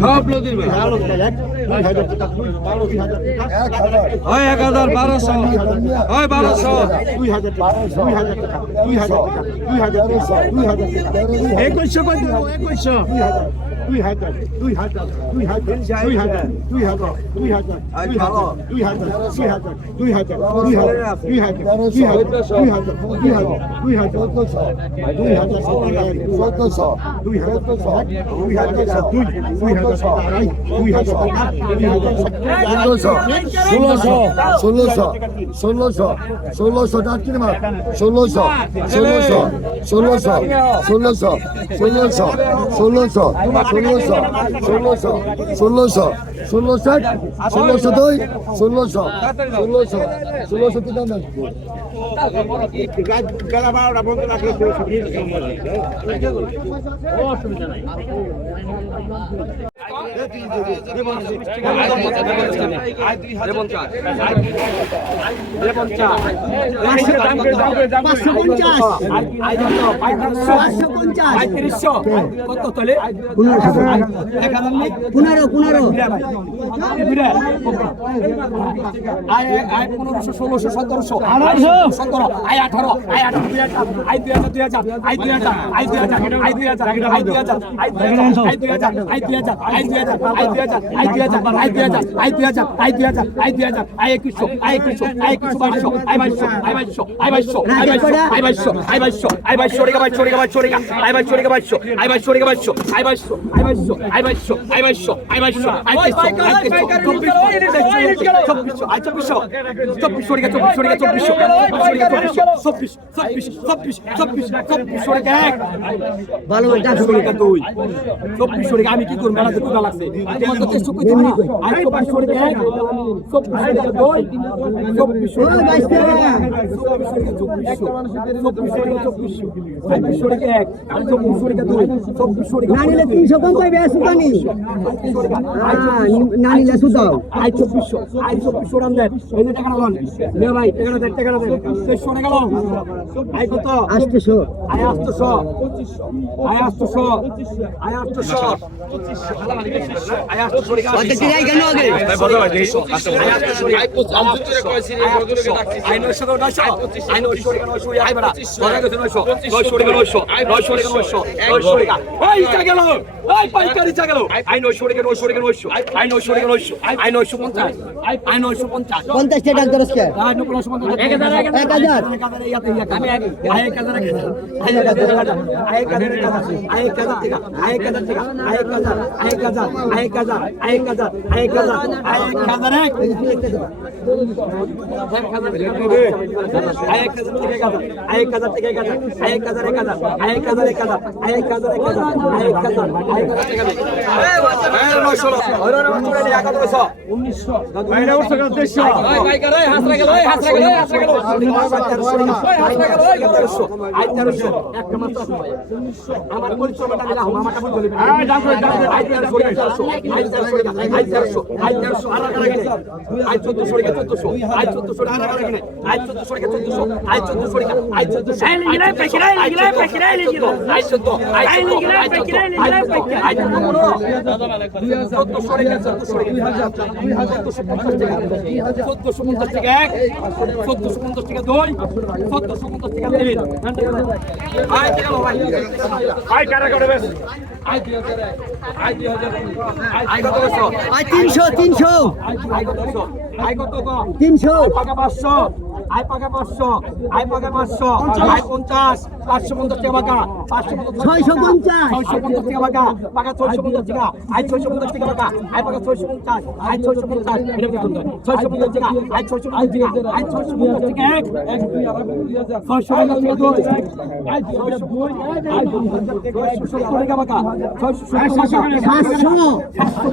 সব নদীর হয় এক হাজার। বারোশো হয় বারোশো একুশশো কত একুশশো দুই দুই ভালো এক দুই হাজার টাকা বারো দুই হাজার এক হাজার হয় এক হাজার বারোশো হয় বারোশো দুই হাজার টাকা দুই হাজার টাকা দুই হাজার টাকা দুই হাজার টাকা দুই হাজার টাকা একুশশো কত একুশশো দুই হাজার দুই হাজার দুই হাজার দুই হাজার দুই হাজার দুই হাজার দুই হাজার দুই হাজার দুই হাজার দুই হাজার দুই হাজার দুই হাজার দুই হাজার দুই হাজার দুই হাজার দুই হাজার দুই হাজার দুই হাজার চোদ্দশো দুই হাজার দুই হাজার দুই দুই হাজার আড়াই দুই হাজার দুই হাজার ষোলোশো ষোলোশো ষোলোশো ষোলোশো ষোলোশো চারটি মাস ষোলোশো ষোলোশো ষোলোশো ষোলোশো ষোলোশো ষোলোশো ষোলোশো ষোলোশো ষোলোশো ষোলো ষাট ষোলোশো দুই ষোলোশো ষোলোশো ষোলোশো তিন পঞ্চাশ। পঞ্চাশ কত তোলে পনেরো পনেরো পনেরোশো ষোলোশো সতেরোশো সতেরো আয় আঠারো আয় আঠারো দুই হাজার আয় দুই হাজার আয় দুই হাজার আয় দুই হাজার আয় দুই হাজার আয় দুই হাজার আয় দুই হাজার আয় দুই হাজার আয় দুই হাজার আয় দুই হাজার আয় দুই হাজার আয় দুই হাজার আয় দুই হাজার আয় দুই হাজার দুই হাজার আয় একুশশো আয় একুশশো আয় একুশশো বাইশশো আয় বাইশশো আয় বাইশশো আয় বাইশশো আয় বাইশশো আয় বাইশশো আয় বাইশশো রেখা বাইশশো রেখা বাইশশো রেখা আই বাইশো রেখে বাইশো আই বাইশো রেখে বাইশো আই বাইশো আই বাইশো আই বাইশো আই বাইশো আই বাইশো আই বাইশো আই চব্বিশশো চব্বিশশো রেখে চব্বিশশো রেখে চব্বিশশো চব্বিশশো রেখে চব্বিশশো চব্বিশ চব্বিশ চব্বিশ চব্বিশ চব্বিশশো রেখে এক ভালো চব্বিশশো রেখে দুই চব্বিশশো রেখে আমি কি করব মেলা দুটো মেলা আছে তোমার তো চেষ্টা করছি না আই চব্বিশশো রেখে এক চব্বিশশো রেখে দুই চব্বিশশো রেখে চব্বিশশো রেখে চব্বিশশো রেখে চব্বিশশো রেখে এক নানিলে তিনশো কম পাইবে সুদানি নানিলে সুদাও আই চব্বিশশো আই চব্বিশশো রাম দেন এই যে টাকা ওইটা গেল ওই পাইকারি চা গেল আয় নয়শো টাকা নয়শো টাকা নয়শো আয় নয়শো টাকা নয়শো আয় নয়শো পঞ্চাশ আয় নয়শো পঞ্চাশ পঞ্চাশ টাকা দরজ কে আয় নয়শো পঞ্চাশ এক হাজার এক এক হাজার এক হাজার ইয়াতে ইয়াতে আমি আয় এক হাজার এক হাজার আয় এক হাজার এক হাজার আয় এক হাজার এক হাজার আয় এক হাজার টাকা আয় এক হাজার টাকা আয় এক হাজার আয় এক হাজার আয় এক হাজার আয় এক হাজার আয় এক হাজার এক হাজার এক আয় এক হাজার থেকে এক হাজার এক হাজার থেকে এক হাজার এক হাজার এক হাজার আমার পরিচয়টা দিলাম আমারটা বলতে হবে আই আই চোদ্দশো পঞ্চাশ টাকা এক চোদ্দশো পঞ্চাশ টাকা দুই চোদ্দশো পঞ্চাশ টাকা তিন আয় কারা করে বেশ তিনশো তিনশো তিনশো টাকা পাঁচশো আই পাকা পাঁচশো আই পাকা পাঁচশো আই পঞ্চাশ পাঁচশো পঞ্চাশ টাকা পাকা পাঁচশো ছয়শো পঞ্চাশ। ছয়শো পঞ্চাশ। টাকা পাকা পাকা ছয়শো পঞ্চাশ টাকা আই ছয়শো পঞ্চাশ টাকা পাকা আই পাকা ছয়শো পঞ্চাশ আই ছয়শো পঞ্চাশ ছয়শো পঞ্চাশ টাকা আই ছয়শো পঞ্চাশ টাকা আই ছয়শো পঞ্চাশ টাকা এক ছয়শো পঞ্চাশ টাকা দুই আই ছয়শো দুই আই ছয়শো সত্তর টাকা পাকা ছয়শো সাতশো সাতশো।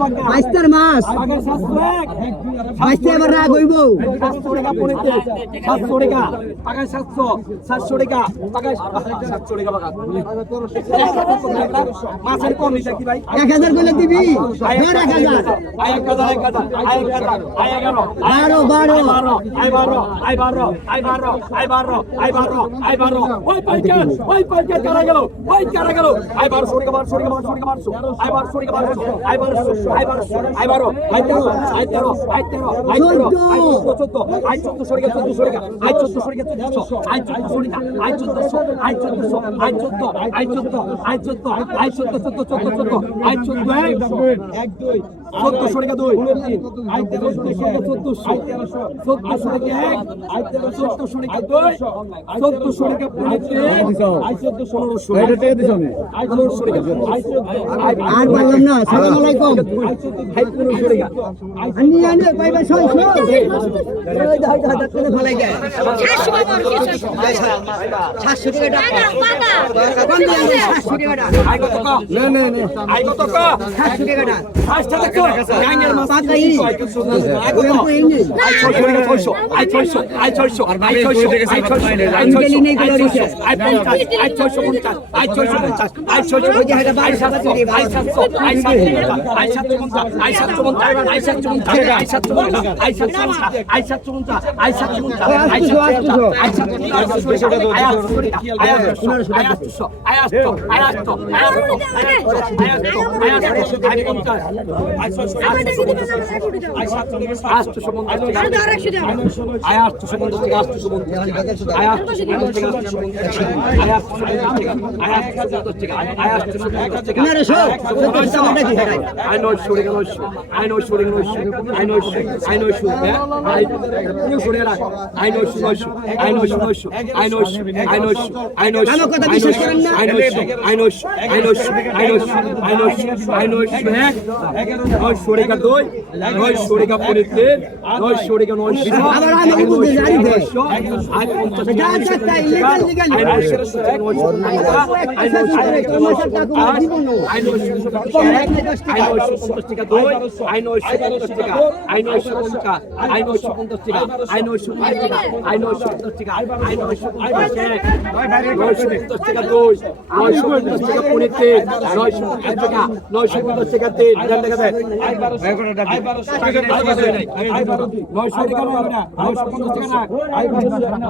টাকা বাইশটার মাস। সাতশো এক বাইশটা এবার রাগ হইব। সাতশো টাকা পড়েছে সাতশো টাকা পাকায় সাতশো সাতশো টাকা পাকায় সাতশো টাকা পাকা। মাছের কম নিছে কি ভাই? এক হাজার করলে দিবি? এক হাজার। এক হাজার এক হাজার। এক হাজার। আয় এগারো বারো, বারো। আয় বারো। আয় বারো। আয় বারো। আয় বারো। আয় বারো। আয় বারো। ওই পাইকার ওই পাইকার কারা গেল? ওই কারা গেল? আয় বারো সরিকা বারো সরিকা বারো সরিকা বারো আয় বারো সরিকা বারো আয় বারো আয় বারো আয় বারো আয় তেরো আয় তেরো আয় তেরো আয় তেরো আয় চোদ্দ আয় চোদ্দ সরিকা চোদ্দ সরিকা টাকা আই চোদ্দশো টাকা চোদ্দশো আই চোদ্দশো টাকা আই চোদ্দশো আই চোদ্দশো আই চোদ্দ আই চোদ্দ আই চোদ্দ আই চোদ্দ চোদ্দ চোদ্দ চোদ্দ আই চোদ্দ এক দুই চোদ্দশো টাকা দুই চোদ্দশো চোদ্দশো টাকা এক চোদ্দশো টাকা দুই চোদ্দশো টাকা পাঁচ চোদ্দশো পনেরোশো আর বললাম না সালাম আলাইকুম পনেরোশো টাকা আমি জানি ভাই ভাই সই সাতশো টাকা সাতশো টাকা সাতশো টাকা আয়াস্ত আয়াস্ত আয়াস্ত আয়াস্ত আয়াস্ত আয়াস্ত আয়াস্ত আটশো পঞ্চাশ আয় আটশো পঞ্চাশ থেকে আটশো পঞ্চাশ আয় আটশো পঞ্চাশ থেকে আটশো পঞ্চাশ আয় আটশো পঞ্চাশ থেকে আয় আটশো পঞ্চাশ থেকে আয় আটশো পঞ্চাশ থেকে আয় নয়শো থেকে নয়শো আয় নয়শো থেকে নয়শো আয় নয়শো আয় নয়শো নয় সরেকা দুই নয় সরেকা পরে তিন নয় সরেকা নয় নয়শো পঞ্চাশ টাকা পনেরো তিন নয়শো পঞ্চাশ টাকা নয়শো পঞ্চাশ টাকা তিন দেখা দেয় নয়শো। টাকা না নয়শো পঞ্চাশ টাকা না।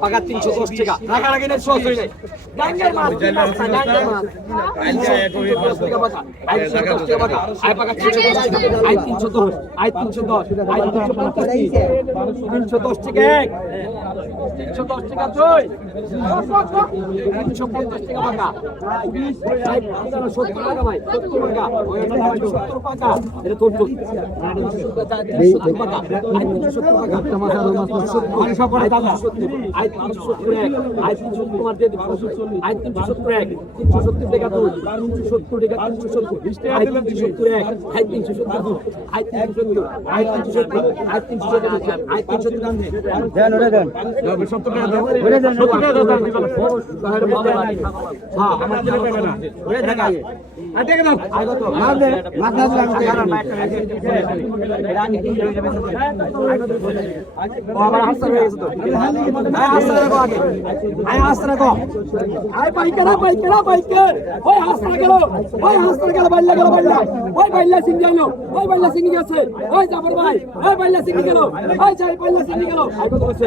পাকা তিনশো দশ টাকা। টাকা লাগে না সহজ হয়ে যায় তিনশো দশ টাকা একশো দশ টাকা দই একশো পঞ্চাশ টাকা পাকা সত্তর টাকা ভাই সত্তর টাকা সত্তর টাকা এটা তোর তোর সত্তর টাকা সত্তর টাকা আই তিনশো সত্তর এক আই তিনশো তোমার দিয়ে আই তিনশো সত্তর এক তিনশো সত্তর টাকা দই তিনশো সত্তর টাকা তিনশো সত্তর আই তিনশো সত্তর এক আই তিনশো সত্তর দু আই তিনশো সত্তর আই তিনশো সত্তর আই তিনশো সত্তর আই তিনশো সত্তর দেন ওটা দেন হ্যাঁ আমার দিলে পাবে না। ওরে দেখা। আয় দেখে দাও। আয় কত দে মার দাও আমি ও আমার হাসতে হয়ে গেছে তো। আয় হাসতে রাখো আগে। আয় হাসতে রাখো। আয় পাইকার আয় পাইকার। ওই হাসতে গেল ওই হাসতে গেল বাইল্লা গেল বাইল্লা। ওই বাইল্লা সিং গেল ওই বাইল্লা সিং গেছে। ওই জাফর ভাই ওই বাইল্লা সিং গেল। ওই যাই বাইল্লা সিং গেল। আয় কত বলছে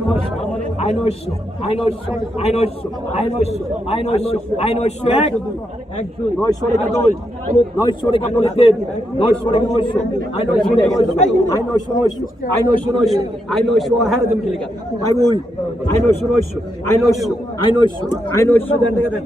আইনৈশ্য আইনৈশ্য আইনৈশ্য আইনৈশ্য আইনৈশ্য আইনৈশ্য এক নৈশ্য রেখা দুই নৈশ্য রেখা দুই দেব নৈশ্য রেখা নৈশ্য আইনৈশ্য আইনৈশ্য নৈশ্য আইনৈশ্য নৈশ্য আইনৈশ্য হারে তুমি লেখা আই বই আইনৈশ্য নৈশ্য আইনৈশ্য আইনৈশ্য আইনৈশ্য দেন দেখা দেন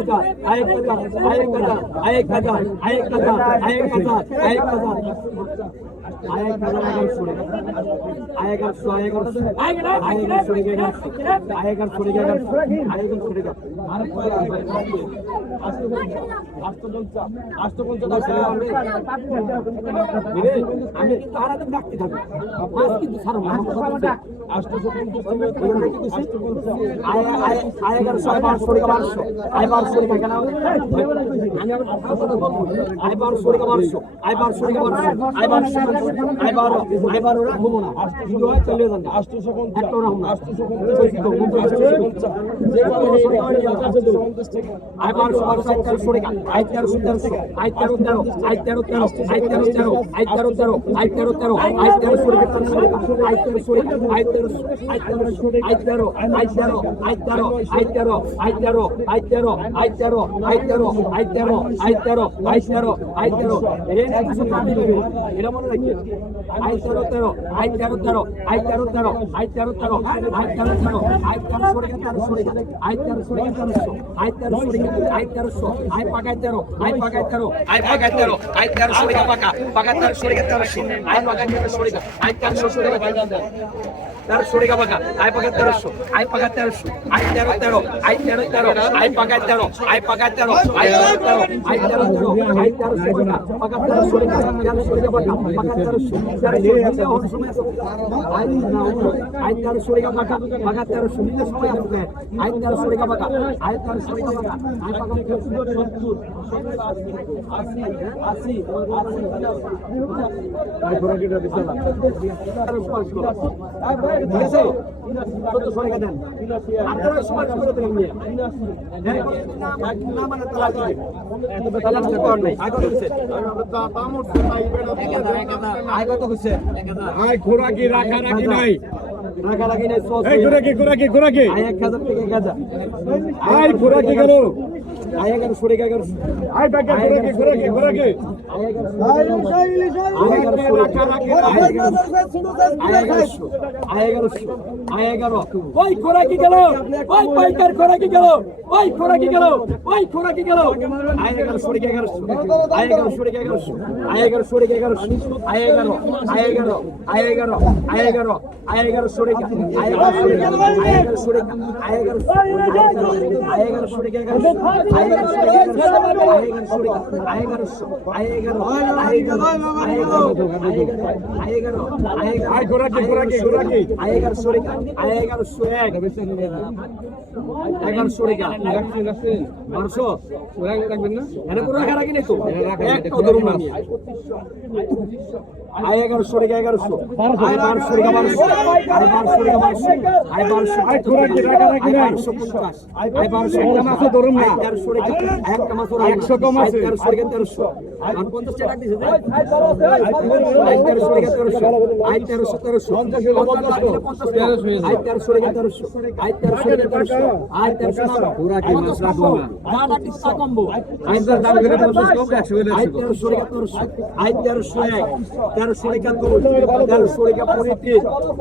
এগারোশো আয় এগারোশো আয় এগারোশো এগারোশো আয় এগারোশো এগারোশো আয় এগারোশো এগারোশো আমি তারা তো ডাকতে থাকব আইতারো তেরো আইতারো তেরো আইতারো তেরো আইতারো তেরো আইতারো তেরো আইতারো তেরো আইতারো তেরো Ay, তেরোশো রেখা পাকা আই পাকা তেরোশো আই পাকা তেরোশো আই তেরো তেরো আই তেরো তেরো আই পাকা তেরো আই পাকা তেরো আই তেরো তেরো আই তেরো তেরো আই তেরোশো রেখা পাকা তেরোশো রেখা তেরোশো রেখা পাকা পাকা তেরোশো তেরোশো রেখা অন্য আই না আই তেরোশো রেখা পাকা পাকা তেরোশো নিজের সময় আসবে আই তেরোশো রেখা পাকা আই তেরোশো রেখা পাকা আই পাকা সত্তর আশি আশি আশি তারপরে যেটা দিচ্ছে না ঠিক আছে ঘোরাকি রাখা রাখি নাই। রাখা রাখি নাই। ঘোরাকি ঘোরাকি ঘোরাকি এক হাজার থেকে এক হাজার। ঘোরাকি গেল। আয় এগারো সরে গেল। আয় ঘোরাকি ঘোরাকি ঘোরাকি ওই খোরাকি গেল ওই পাইকার খোরাকি গেল ওই খোরাকি গেল ওই খোরাকি গেল আয় এগারো সরে এগারোশো আয় এগারো সরে এগারোশো আয় এগারো সরে এগারোশো আয় এগারো আয় এগারো আয় এগারো আয় এগারো আয় এগারো সরে আয় এগারো সরে আয় এগারো সরে আয় এগারো আয় এগারো সরে এগারো আয় এগারো সরে এগারো আয় এগারো সরে আয় এগারো আয় এগারো আয় খোরাকি খোরাকি খোরাকি আয় এগারোশো টাকা আয় এগারোশো এক আই এগারোশো রেখে এগারোশো আই বারোশো রেখে বারোশো আই বারোশো রেখে বারোশো আই বারোশো আই বারোশো পঞ্চাশ আই বারোশো মাসে ধরুন না তেরোশো রেখে একশো কম তেরোশো রেখে তেরোশো তেরোশো রেখে তেরোশো আই তেরোশো তেরোশো পঞ্চাশ তেরোশো তেরোশো রেখে তেরোশো আই তেরোশো রেখে তেরোশো আজ তার শোনাবো পুরা কি মাসলা দো না না না কিছু তা কমবো আজ তার দাম করে তো সব একশো হয়ে আজ তার শোরে কাতর আজ তার শোয়ে তার শোরে কাতর তার শোরে কা পরিতে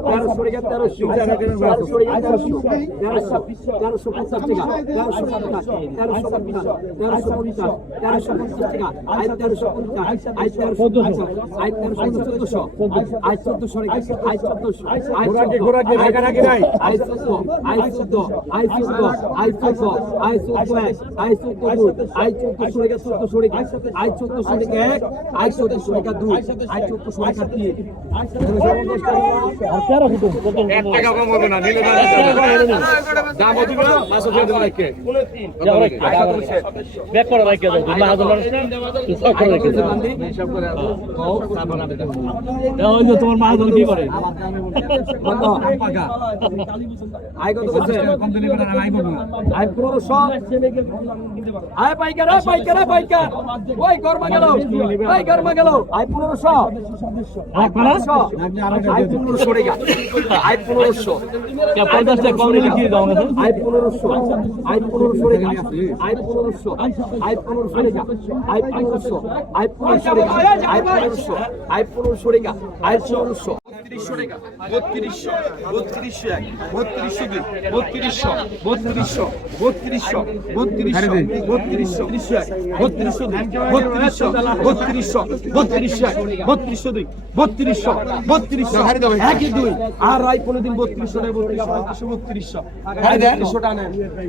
তার শোরে কা তার শিক্ষা না কেন তার শোরে কা তার শিক্ষা তার সব তার সব সব টাকা তার সব টাকা তার সব টাকা তার সব টাকা তার সব টাকা আজ তার সব টাকা আজ তার সব টাকা আজ তার সব 1400 আজ 1400 আজ 1400 ঘোরা কি ঘোরা কি ভাগা নাকি নাই আজ 1400 আজ 1400 আজ 1400 চোদ্দ আই চোদ্দ আই চোদ্দ এক আই চোদ্দ দুই আই চোদ্দ শরিকা চোদ্দ শরিক আই চোদ্দ শরিক এক আই চোদ্দ শরিকা দুই আই চোদ্দ শরিকা তিন তোমার মাছ কি করে? আয় কত আমি বলব না আয় আয় পাইকার আয় পাইকার আয় পাইকার ওই গরমা গেল ওই গরমা গেল আয় পনেরোশো আয় পনেরোশো আয় পনেরোশো রেগা আয় পনেরোশো পঞ্চাশ টাকা কম নিলে কি দাও আয় পনেরোশো আয় পনেরোশো রেগা আয় পনেরোশো আয় পনেরোশো রেগা আয় পনেরোশো আয় পনেরোশো রেগা আয় পনেরোশো আয় পনেরোশো রেগা আয় পনেরোশো বত্রিশশো রেগা বত্রিশশো বত্রিশশো এক বত্রিশশো দুই বত্রিশশো বত্রিশশো বত্রিশশো বত্রিশশো বত্রিশশো বত্রিশশো এক বত্রিশশো দুই বত্রিশশো বত্রিশশো বত্রিশশো এক বত্রিশশো দুই বত্রিশশো বত্রিশশো দুই আর আই পনেরো দিন বত্রিশশো বত্রিশশো বত্রিশশো বত্রিশশো। বত্রিশশো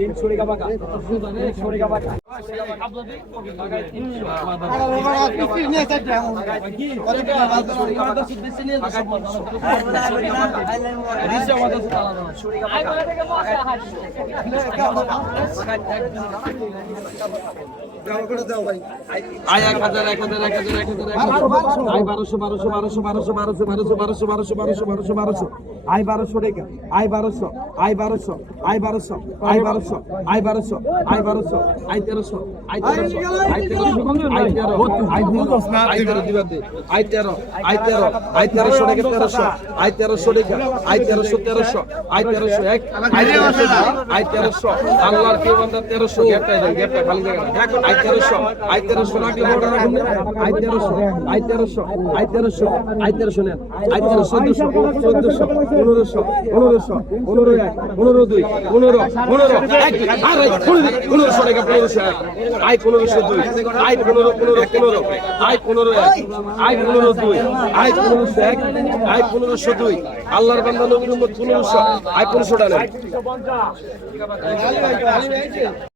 তিনশো রেগা বাঁকা। তিনশো রেগা বাঁকা। Şuraya আয় এক হাজার এক হাজার এক হাজার এক হাজার আয় বারোশো বারোশো বারোশো বারোশো বারোশো বারোশো বারোশো বারোশো বারোশো বারোশো বারোশো আয় বারোশো রেখা আয় বারোশো আয় বারোশো আয় বারোশো আয় বারোশো আয় বারোশো আয় বারোশো আয় তেরোশো আয় তেরোশো আয় তেরোশো আয় তেরো আয় তেরো আয় তেরো দিবা দে আয় তেরো আয় তেরো আয় তেরোশো রেখে তেরোশো আয় তেরোশো রেখা আয় তেরোশো তেরোশো আয় তেরোশো এক আয় তেরোশো আল্লাহর কেউ বান্দা তেরোশো গ্যাপটা গ্যাপটা খালি জায়গা আল্লাহর বান্দা আয় পনেরোশো